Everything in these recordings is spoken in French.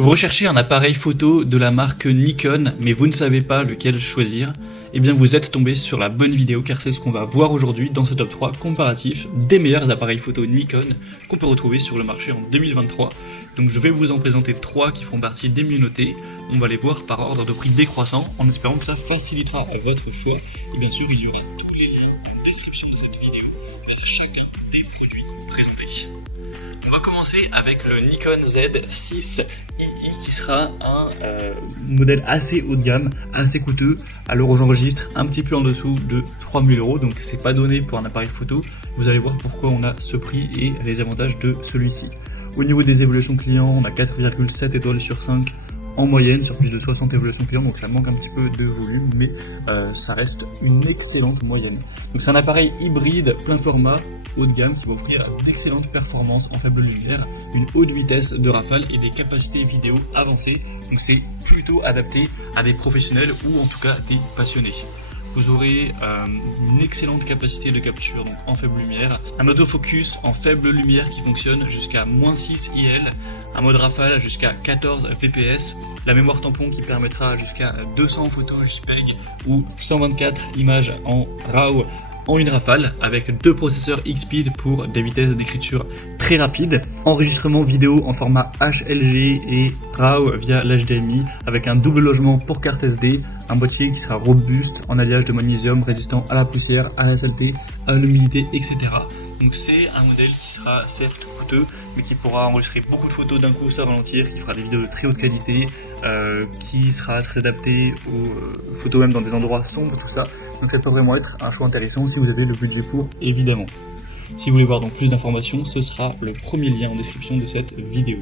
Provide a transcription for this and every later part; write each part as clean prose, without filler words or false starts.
Vous recherchez un appareil photo de la marque Nikon, mais vous ne savez pas lequel choisir? Eh bien vous êtes tombé sur la bonne vidéo car c'est ce qu'on va voir aujourd'hui dans ce top 3 comparatif des meilleurs appareils photo Nikon qu'on peut retrouver sur le marché en 2023. Donc je vais vous en présenter 3 qui font partie des mieux notés. On va les voir par ordre de prix décroissant en espérant que ça facilitera votre choix. Et bien sûr il y aura tous les liens en description de cette vidéo vers chacun des produits présentés. On va commencer avec le Nikon Z6II qui sera un modèle assez haut de gamme, assez coûteux. À l'heure où j'enregistre, un petit peu en dessous de 3000 €, donc c'est pas donné pour un appareil photo. Vous allez voir pourquoi on a ce prix et les avantages de celui-ci. Au niveau des évaluations clients, on a 4,7 étoiles sur 5 en moyenne sur plus de 60 évaluations clients, donc ça manque un petit peu de volume, mais ça reste une excellente moyenne. Donc c'est un appareil hybride plein format haut de gamme qui va offrir d'excellentes performances en faible lumière, une haute vitesse de rafale et des capacités vidéo avancées. Donc c'est plutôt adapté à des professionnels ou en tout cas des passionnés. Vous aurez une excellente capacité de capture donc en faible lumière, un autofocus en faible lumière qui fonctionne jusqu'à -6 IL, un mode rafale jusqu'à 14 fps, la mémoire tampon qui permettra jusqu'à 200 photos JPEG ou 124 images en RAW en une rafale, avec 2 processeurs X-Speed pour des vitesses d'écriture très rapides, enregistrement vidéo en format HLG et RAW via l'HDMI, avec un double logement pour carte SD, un boîtier qui sera robuste en alliage de magnésium résistant à la poussière, à la saleté, à l'humidité, etc. Donc c'est un modèle qui sera certes coûteux, mais qui pourra enregistrer beaucoup de photos d'un coup sans ralentir, qui fera des vidéos de très haute qualité, qui sera très adapté aux photos même dans des endroits sombres, tout ça. Donc ça peut vraiment être un choix intéressant si vous avez le budget pour, évidemment. Si vous voulez voir donc plus d'informations, ce sera le premier lien en description de cette vidéo.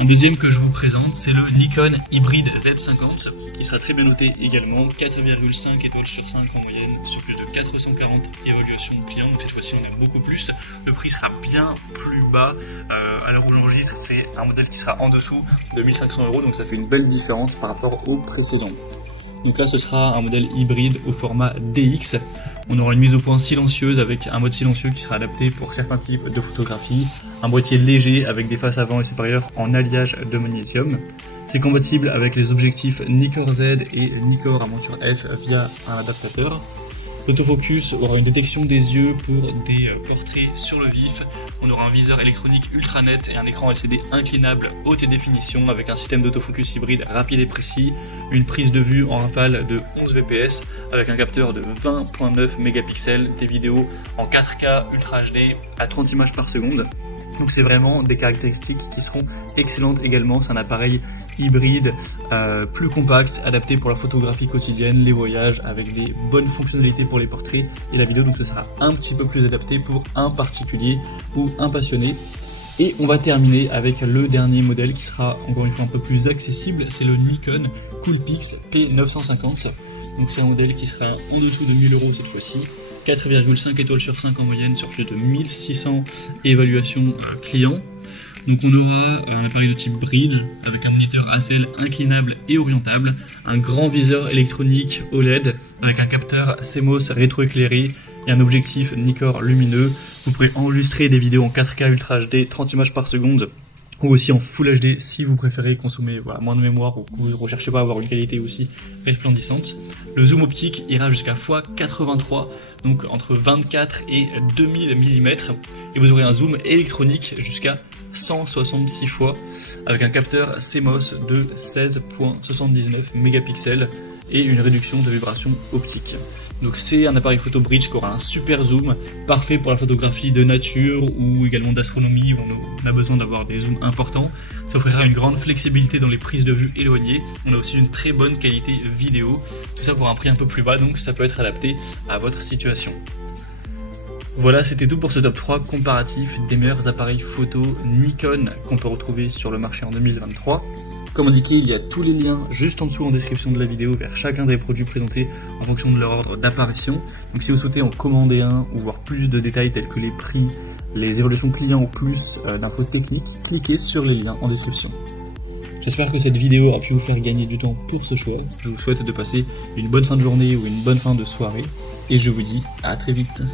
Un deuxième que je vous présente, c'est le Nikon Hybrid Z50, qui sera très bien noté également, 4,5 étoiles sur 5 en moyenne, sur plus de 440 évaluations clients, donc cette fois-ci on a beaucoup plus. Le prix sera bien plus bas, à l'heure où j'enregistre, c'est un modèle qui sera en dessous de 1500 €, donc ça fait une belle différence par rapport au précédent. Donc là ce sera un modèle hybride au format DX. On aura une mise au point silencieuse avec un mode silencieux qui sera adapté pour certains types de photographie, un boîtier léger avec des faces avant et supérieures en alliage de magnésium. C'est compatible avec les objectifs Nikkor Z et Nikkor à monture F via un adaptateur. L'autofocus aura une détection des yeux pour des portraits sur le vif. On aura un viseur électronique ultra net et un écran LCD inclinable haute définition avec un système d'autofocus hybride rapide et précis, une prise de vue en rafale de 11 fps avec un capteur de 20.9 mégapixels, des vidéos en 4K Ultra HD à 30 images par seconde. Donc c'est vraiment des caractéristiques qui seront excellentes également. C'est un appareil hybride, plus compact, adapté pour la photographie quotidienne, les voyages, avec des bonnes fonctionnalités pour les portraits et la vidéo. Donc ce sera un petit peu plus adapté pour un particulier ou un passionné. Et on va terminer avec le dernier modèle qui sera encore une fois un peu plus accessible, c'est le Nikon Coolpix P950. Donc c'est un modèle qui sera en dessous de 1000 € cette fois-ci. 4,5 étoiles sur 5 en moyenne sur plus de 1600 évaluations clients. Donc on aura un appareil de type bridge avec un moniteur ASL inclinable et orientable, un grand viseur électronique OLED avec un capteur CMOS rétroéclairé et un objectif Nikkor lumineux. Vous pourrez enregistrer des vidéos en 4K Ultra HD 30 images par seconde ou aussi en Full HD si vous préférez consommer moins de mémoire ou que vous ne recherchez pas à avoir une qualité aussi resplendissante. Le zoom optique ira jusqu'à x83, donc entre 24 et 2000 mm, et vous aurez un zoom électronique jusqu'à 166 fois avec un capteur CMOS de 16.79 mégapixels et une réduction de vibration optique. Donc c'est un appareil photo bridge qui aura un super zoom, parfait pour la photographie de nature ou également d'astronomie où on a besoin d'avoir des zooms importants. Ça offrira une grande flexibilité dans les prises de vue éloignées. On a aussi une très bonne qualité vidéo, tout ça pour un prix un peu plus bas, donc ça peut être adapté à votre situation. Voilà, c'était tout pour ce top 3 comparatif des meilleurs appareils photo Nikon qu'on peut retrouver sur le marché en 2023. Comme indiqué, il y a tous les liens juste en dessous en description de la vidéo vers chacun des produits présentés en fonction de leur ordre d'apparition. Donc si vous souhaitez en commander un ou voir plus de détails tels que les prix, les évaluations clients ou plus d'infos techniques, cliquez sur les liens en description. J'espère que cette vidéo aura pu vous faire gagner du temps pour ce choix. Je vous souhaite de passer une bonne fin de journée ou une bonne fin de soirée et je vous dis à très vite.